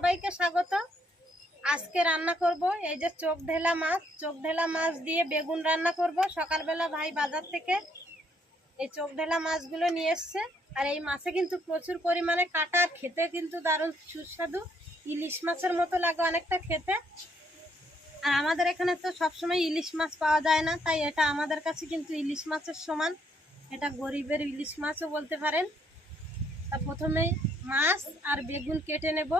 সবাইকে স্বাগত। আজকে রান্না করব, এই যে চোখ ঢেলা মাছ, চোখ ঢেলা মাছ দিয়ে বেগুন রান্না করব। সকালবেলা ভাই বাজার থেকে এই চোখ ঢেলা মাছগুলো নিয়ে এসছে। আর এই মাছে কিন্তু প্রচুর পরিমাণে কাটা, আর খেতে কিন্তু দারুণ সুস্বাদু। ইলিশ মাছের মতো লাগে অনেকটা খেতে। আর আমাদের এখানে তো সবসময় ইলিশ মাছ পাওয়া যায় না, তাই এটা আমাদের কাছে কিন্তু ইলিশ মাছের সমান। এটা গরিবের ইলিশ মাছও বলতে পারেন। তা প্রথমেই মাছ আর বেগুন কেটে নেব।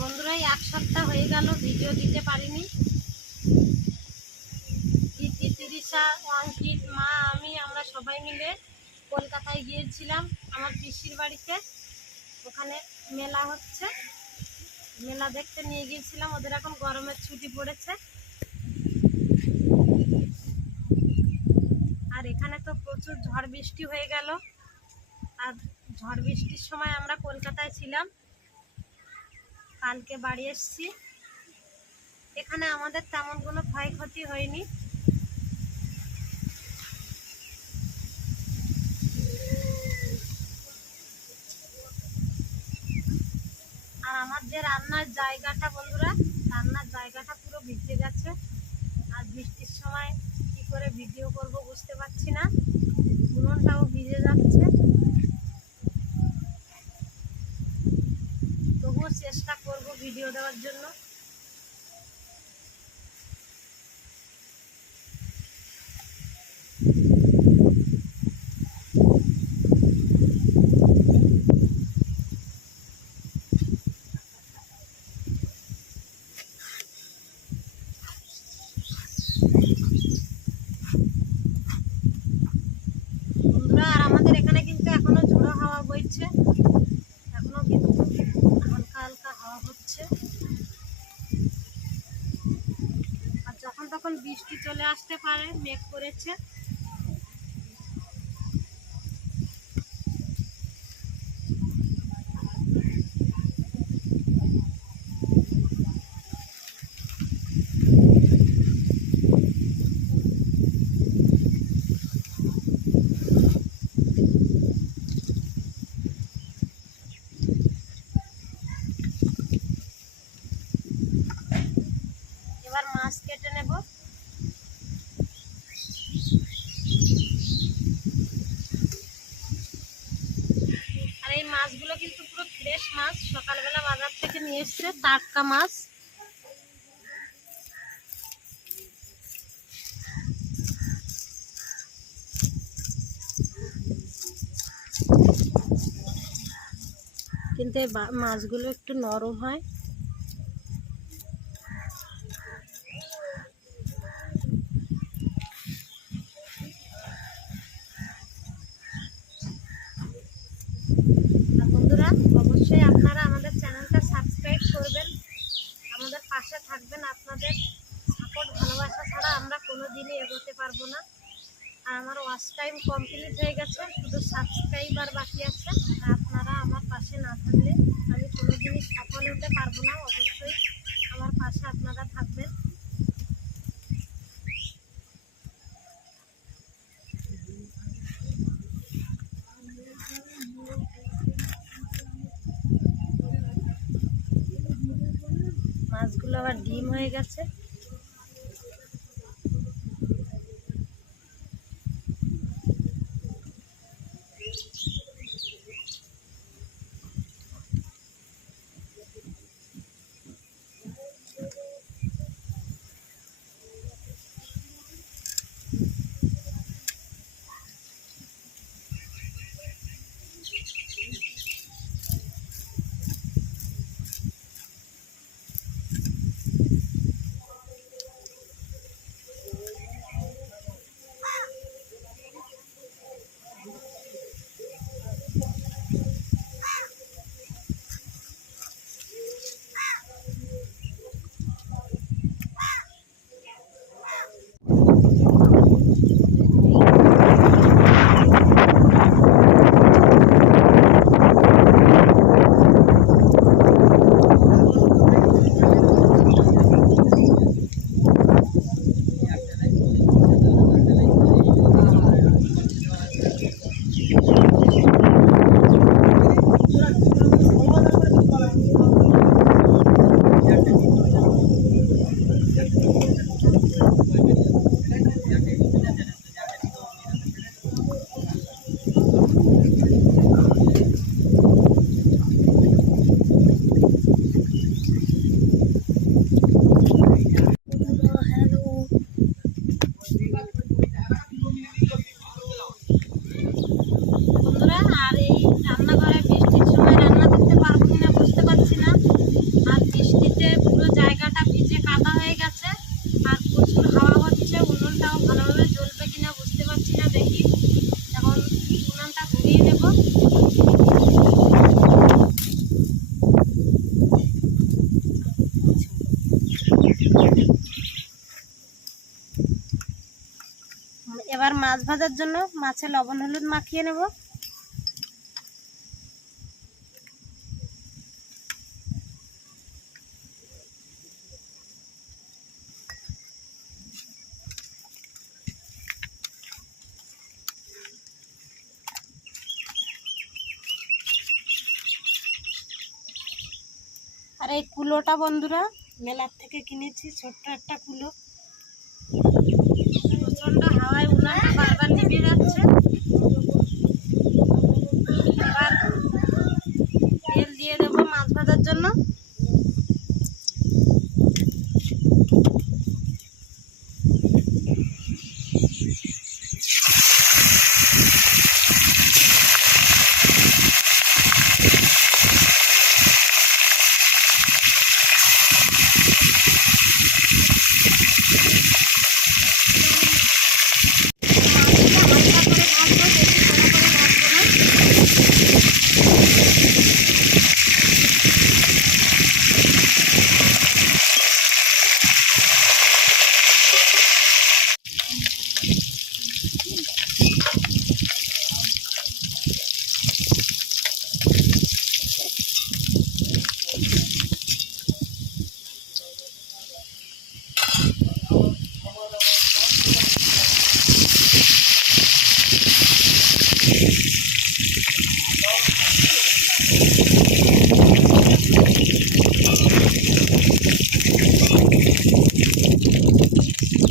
বন্ধুরা এক সপ্তাহ হয়ে গেল, ভিডিও দিতে পারিনি। তিরিশা অঙ্কিত, মা, আমি, আমরা সবাই মিলে কলকাতায় গিয়েছিলাম আমার পিসির বাড়িতে। ওখানে মেলা হচ্ছে। মেলা দেখতে নিয়ে গিয়েছিলাম। ওদের এখন গরমের ছুটি পড়েছে। আর এখানে তো প্রচুর ঝড় বৃষ্টি হয়ে গেল। আর ঝড় বৃষ্টির সময় আমরা কলকাতায় ছিলাম। কালকে বাড়ি এসেছি। এখানে আমাদের তেমন কোনো ক্ষয়ক্ষতি হয়নি। আর আমার যে রান্নার জায়গাটা বন্ধুরা, রান্নার জায়গাটা পুরো ভিজে গেছে। আর বৃষ্টির সময় কি করে ভিডিও করব বুঝতে পারছি না। উনুনটাও ভিজে যাচ্ছে। ভিডিও দেওয়ার জন্য বন্ধুরা আর আমাদের এখানে কিন্তু এখনও ঝোড়ো হাওয়া বইছে এখনও কিন্তু হালকা হালকা হাওয়া হচ্ছে আর যখন তখন বৃষ্টি চলে আসতে পারে মেঘ করেছে এবার মাছ কেটে নেব আর এই মাছগুলো কিন্তু পুরো ফ্রেশ মাছ সকালবেলা বাজার থেকে নিয়ে এসছে টাটকা মাছ। কিন্তু মাছগুলো একটু নরম হয়। আবার ডিম হয়ে গেছে। ভাজার জন্য মাছে লবণ হলুদ মাখিয়ে নেব। আর এই কুলোটা বন্ধুরা, মেলার থেকে কিনেছি, ছোট্ট একটা কুলো। প্রচণ্ড হাওয়ায় উনানটা নিভে যাচ্ছে। তেল দিয়ে দেবো মাছ ভাজার জন্য মাছটা হালকা করে ভাজবো বেশি কড়া করে ভাজবো না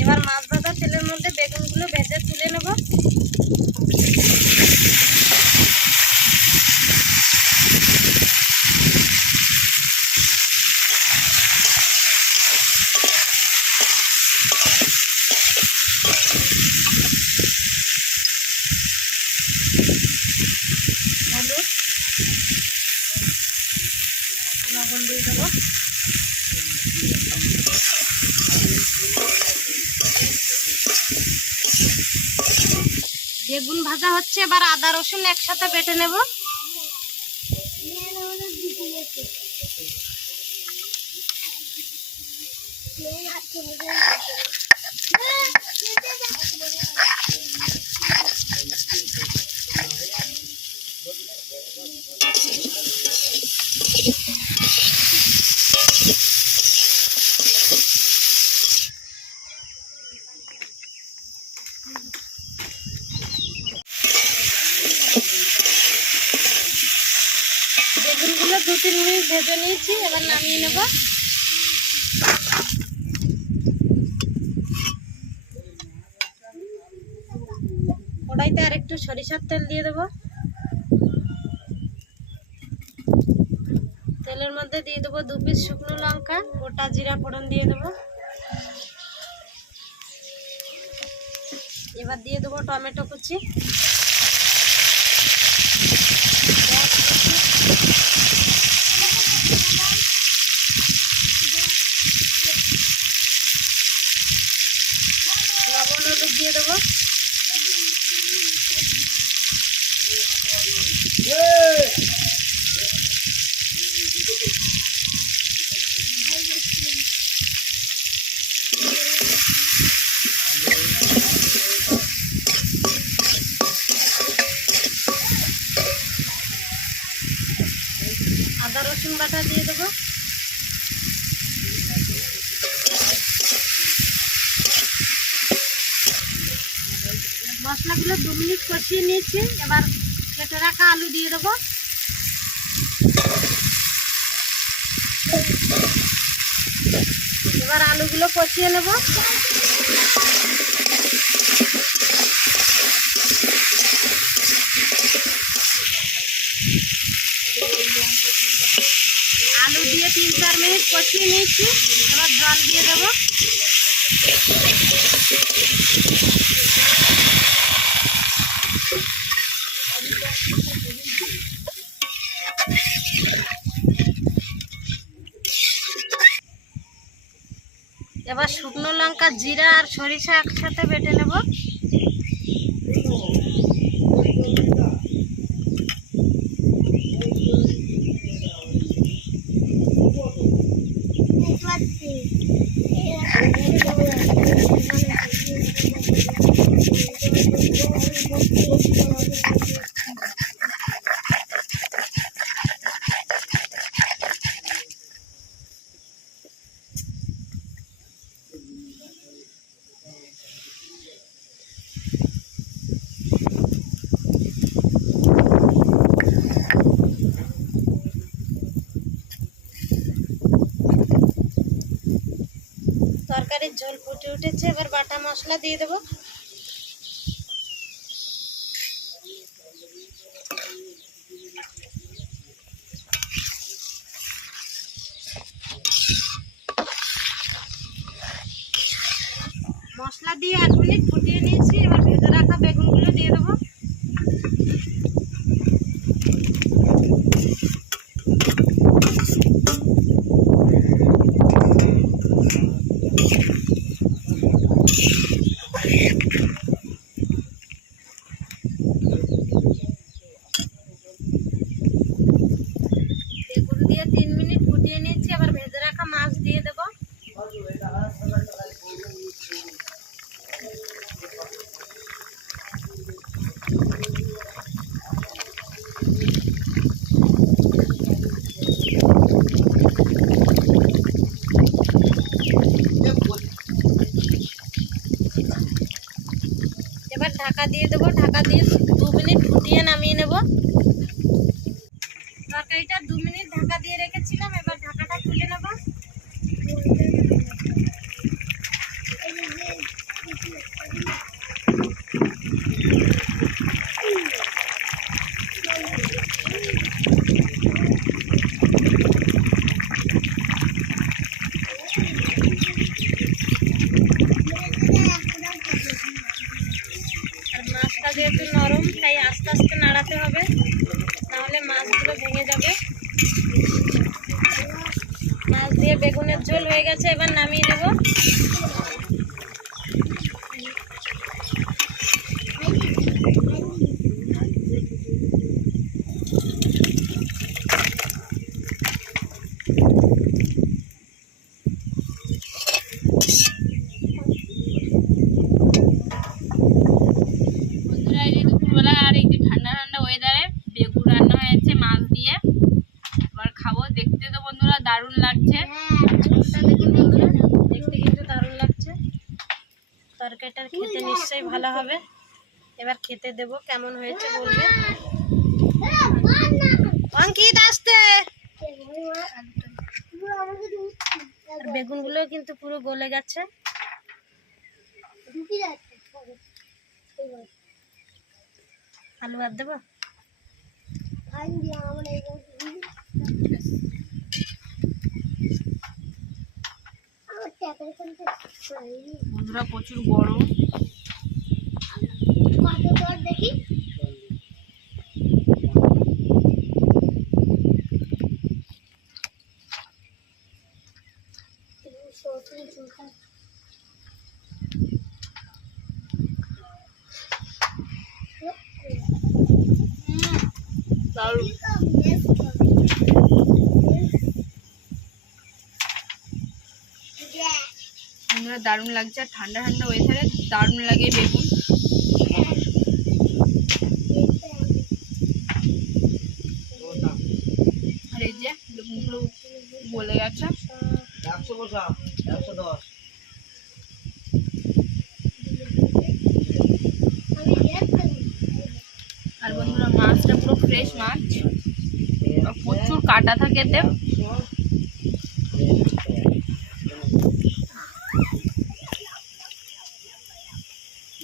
এবার মাছ ভাজা তেলের মধ্যে বেগুনগুলো ভেজে তুলে নেব হলুদ লবণ দিয়ে দেবো বেগুন ভাজা হচ্ছে এবার আদা রসুন একসাথে বেটে নেব বেগুনগুলো দু তিন মিনিট ভেজে নিয়েছি এবার নামিয়ে নেব। কড়াইতে আর একটু সরিষার তেল দিয়ে দেবো। তেলের মধ্যে দিয়ে দেবো দু পিস শুকনো লঙ্কা, গোটা জিরা ফোড়ন দিয়ে দেবো। এবার দিয়ে দেবো টমেটো কুচি। পেঁয়াজ কুচি লবণ হলুদ দিয়ে দেবো আদা দিয়ে দেবো। মশলাগুলো দু মিনিট কষিয়ে নিয়েছি, এবার কেটে রাখা আলু দিয়ে দেবো। এবার আলুগুলো কষিয়ে নেব। আলু দিয়ে তিন চার মিনিট কষিয়ে নিয়েছি। এবার জল দিয়ে দেবো। এবার শুকনো লঙ্কা, জিরা আর সরিষা একসাথে বেটে নেব তরকারির ঝোল ফুটে উঠেছে এবার বাটা মশলা দিয়ে দেব। মশলা দিয়ে এক মিনিট ফুটিয়ে নিয়েছি এবার ভেজে রাখা বেগুনগুলো দিয়ে দেবো বেগুন দিয়ে তিন মিনিট ফুটিয়ে নিয়েছি এবার ভেজে রাখা মাছ দিয়ে দেবো এবার ঢাকা দিয়ে দেবো ঢাকা দিয়ে দু মিনিট ফুটিয়ে নামিয়ে নেব তরকারিটা দু মিনিট ঢাকা দিয়ে রেখেছিলাম এবার ঢাকাটা তুলে নেব আর মাছটা যেহেতু নরম তাই আস্তে আস্তে নাড়াতে হবে নাহলে মাছগুলো ভেঙে যাবে মাছ দিয়ে বেগুনের ঝোল হয়ে গেছে এবার নামিয়ে নেব বন্ধুরা এই যে দুপুরবেলা আর এই যে ঠান্ডা ঠান্ডা ওয়েদারে বেগুন রান্না হয়েছে মাছ দিয়ে এবার খাব দেখতে তো বন্ধুরা দারুণ লাগছে ঝোলটা দেখুন বন্ধুরা দেখতে কিন্তু দারুণ লাগছে তরকারিটা খেতে ভালো হবে। এবার খেতে দেব, কেমন হয়েছে বলবে? অঙ্কিত, আসতে। বেগুনগুলো কিন্তু পুরো গলে গেছে। আলু আর দেবো? বন্ধুরা, প্রচুর গরম। দেখি দারুণ দারুণ লাগছে, আর ঠান্ডা ঠান্ডা ওয়েদারে দারুণ লাগে বেগুন। আর এই যে গলে গেছে। একশো বসা একশো দশ আর বন্ধুরা, মাছটা পুরো ফ্রেশ মাছ। প্রচুর কাটা থাকে এতে।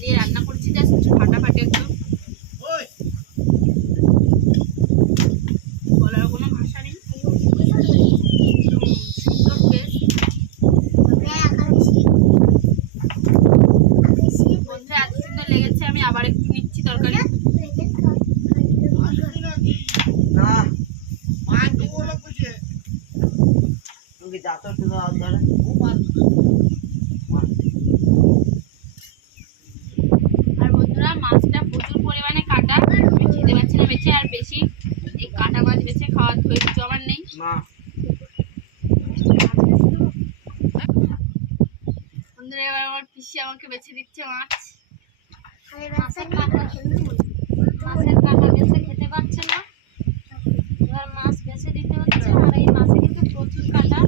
দিয়ে রান্না করেছি জাস্ট ফাটাফাটি একদম আমার পিসি আমাকে বেছে দিচ্ছে মাছ। মাছের কাঁটা মাছের কাঁটা বেছে খেতে পারছে না। এবার মাছ বেছে দিতে হচ্ছে। আর এই মাছে কিন্তু প্রচুর কাঁটা।